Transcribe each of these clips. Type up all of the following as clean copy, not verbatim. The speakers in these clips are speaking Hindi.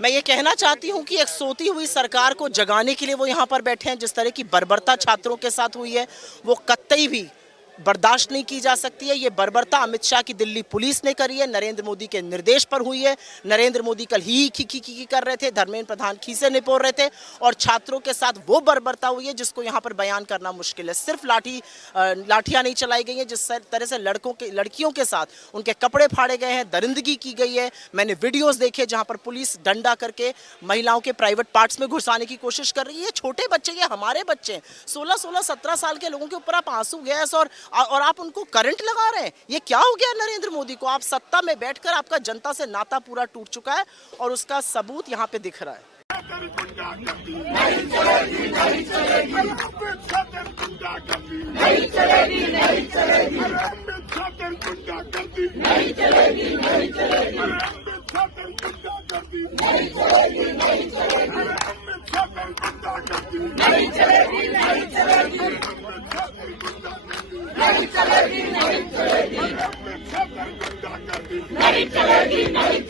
मैं ये कहना चाहती हूँ कि एक सोती हुई सरकार को जगाने के लिए वो यहाँ पर बैठे हैं। जिस तरह की बर्बरता छात्रों के साथ हुई है वो कतई भी बर्दाश्त नहीं की जा सकती है। ये बर्बरता अमित शाह की दिल्ली पुलिस ने करी है, नरेंद्र मोदी के निर्देश पर हुई है। नरेंद्र मोदी कल ही खी कर रहे थे, धर्मेंद्र प्रधान खीसे निपोर रहे थे और छात्रों के साथ वो बर्बरता हुई है जिसको यहाँ पर बयान करना मुश्किल है। सिर्फ लाठियाँ नहीं चलाई गई हैं, जिस तरह से लड़कियों के साथ उनके कपड़े फाड़े गए हैं, दरिंदगी की गई है। मैंने वीडियोज़ देखे जहाँ पर पुलिस डंडा करके महिलाओं के प्राइवेट पार्ट्स में घुसाने की कोशिश कर रही है। छोटे बच्चे, ये हमारे बच्चे 16-17 साल के लोगों के ऊपर आप आंसू गैस और आप उनको करंट लगा रहे हैं। ये क्या हो गया नरेंद्र मोदी को? आप सत्ता में बैठकर आपका जनता से नाता पूरा टूट चुका है और उसका सबूत यहाँ पे दिख रहा है। नहीं चलेगी, नहीं चलेगी, नहीं चलेगी, नहीं चलेगी, नहीं चलेगी, नहीं चलेगी, नहीं चलेगी, नहीं चलेगी, नहीं चलेगी, नहीं चलेगी, नहीं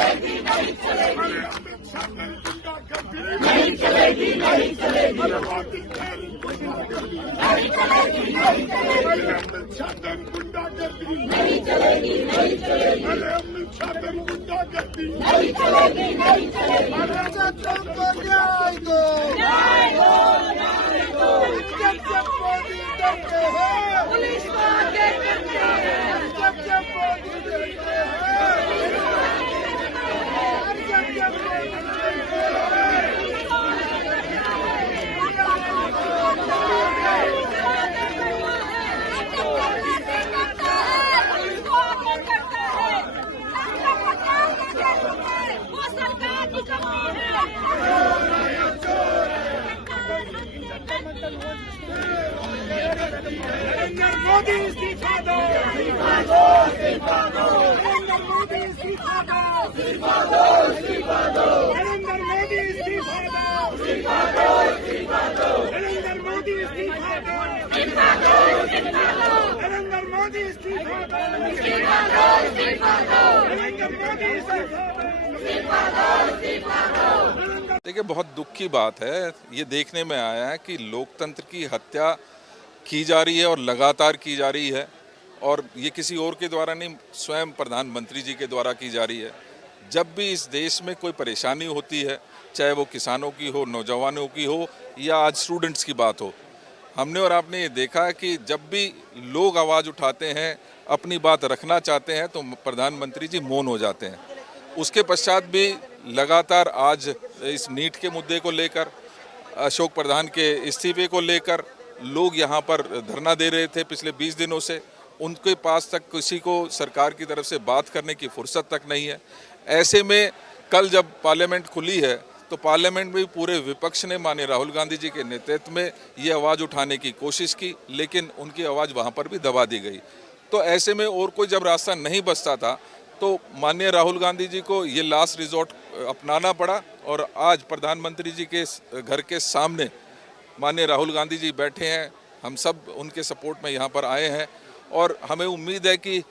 चलेगी, नहीं चलेगी, नहीं चलेगी, नहीं चलेगी, न्याय दो, न्याय दो, न्याय दो, पुलिस को आगे करते हैं, मोदी इस्तीफा दो, इस्तीफा दो, इस्तीफा दो, नरेंद्र मोदी इस्तीफा दो, इस्तीफा दो, इस्तीफा दो, नरेंद्र मोदी इस्तीफा दो, इस्तीफा दो, इस्तीफा दो, नरेंद्र मोदी इस्तीफा दो, इस्तीफा दो, इस्तीफा दो, नरेंद्र मोदी इस्तीफा दो, इस्तीफा दो, इस्तीफा दो, नरेंद्र मोदी इस्तीफा दो, इस्तीफा दो, इस्तीफा दो। देखिए, बहुत दुख की बात है, ये देखने में आया है कि लोकतंत्र की हत्या की जा रही है और लगातार की जा रही है और ये किसी और के द्वारा नहीं, स्वयं प्रधानमंत्री जी के द्वारा की जा रही है। जब भी इस देश में कोई परेशानी होती है, चाहे वो किसानों की हो, नौजवानों की हो या आज स्टूडेंट्स की बात हो, हमने और आपने ये देखा है कि जब भी लोग आवाज़ उठाते हैं, अपनी बात रखना चाहते हैं तो प्रधानमंत्री जी मौन हो जाते हैं। उसके पश्चात भी लगातार आज इस नीट के मुद्दे को लेकर, अशोक प्रधान के इस्तीफे को लेकर लोग यहाँ पर धरना दे रहे थे पिछले 20 दिनों से। उनके पास तक किसी को सरकार की तरफ से बात करने की फुर्सत तक नहीं है। ऐसे में कल जब पार्लियामेंट खुली है तो पार्लियामेंट में पूरे विपक्ष ने माननीय राहुल गांधी जी के नेतृत्व में ये आवाज़ उठाने की कोशिश की, लेकिन उनकी आवाज़ वहाँ पर भी दबा दी गई। तो ऐसे में और कोई जब रास्ता नहीं बचता था तो माननीय राहुल गांधी जी को ये लास्ट रिजॉर्ट अपनाना पड़ा और आज प्रधानमंत्री जी के घर के सामने माननीय राहुल गांधी जी बैठे हैं। हम सब उनके सपोर्ट में यहाँ पर आए हैं और हमें उम्मीद है कि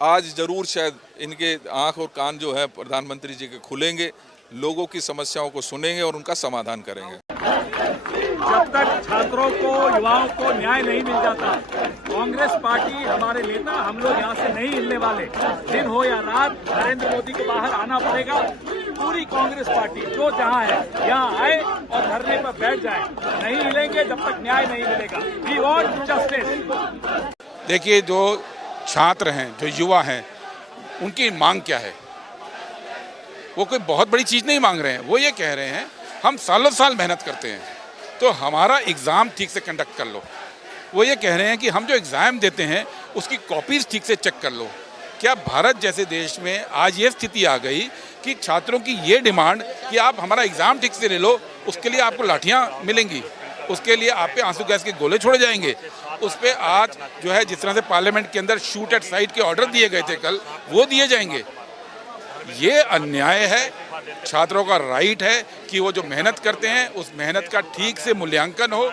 आज ज़रूर शायद इनके आँख और कान जो है प्रधानमंत्री जी के खुलेंगे, लोगों की समस्याओं को सुनेंगे और उनका समाधान करेंगे। जब तक छात्रों को, युवाओं को न्याय नहीं मिल जाता, कांग्रेस पार्टी, हमारे नेता, हम लोग यहाँ से नहीं हिलने वाले। दिन हो या रात, नरेंद्र मोदी को बाहर आना पड़ेगा। पूरी कांग्रेस पार्टी जो जहाँ है यहाँ आए और धरने पर बैठ जाए। नहीं हिलेंगे जब तक न्याय नहीं मिलेगा। We want justice. देखिए, जो छात्र हैं, जो युवा हैं, उनकी मांग क्या है? वो कोई बहुत बड़ी चीज़ नहीं मांग रहे हैं। वो ये कह रहे हैं हम सालों साल मेहनत करते हैं तो हमारा एग्ज़ाम ठीक से कंडक्ट कर लो। वो ये कह रहे हैं कि हम जो एग्ज़ाम देते हैं उसकी कॉपीज़ ठीक से चेक कर लो। क्या भारत जैसे देश में आज ये स्थिति आ गई कि छात्रों की ये डिमांड कि आप हमारा एग्ज़ाम ठीक से ले लो, उसके लिए आपको लाठियाँ मिलेंगी, उसके लिए आप पे आंसू गैस के गोले छोड़े जाएंगे, उस पर आज जो है जिस तरह से पार्लियामेंट के अंदर शूट एट साइट के ऑर्डर दिए गए थे कल, वो दिए जाएंगे। ये अन्याय है। छात्रों का राइट है कि वो जो मेहनत करते हैं उस मेहनत का ठीक से मूल्यांकन हो,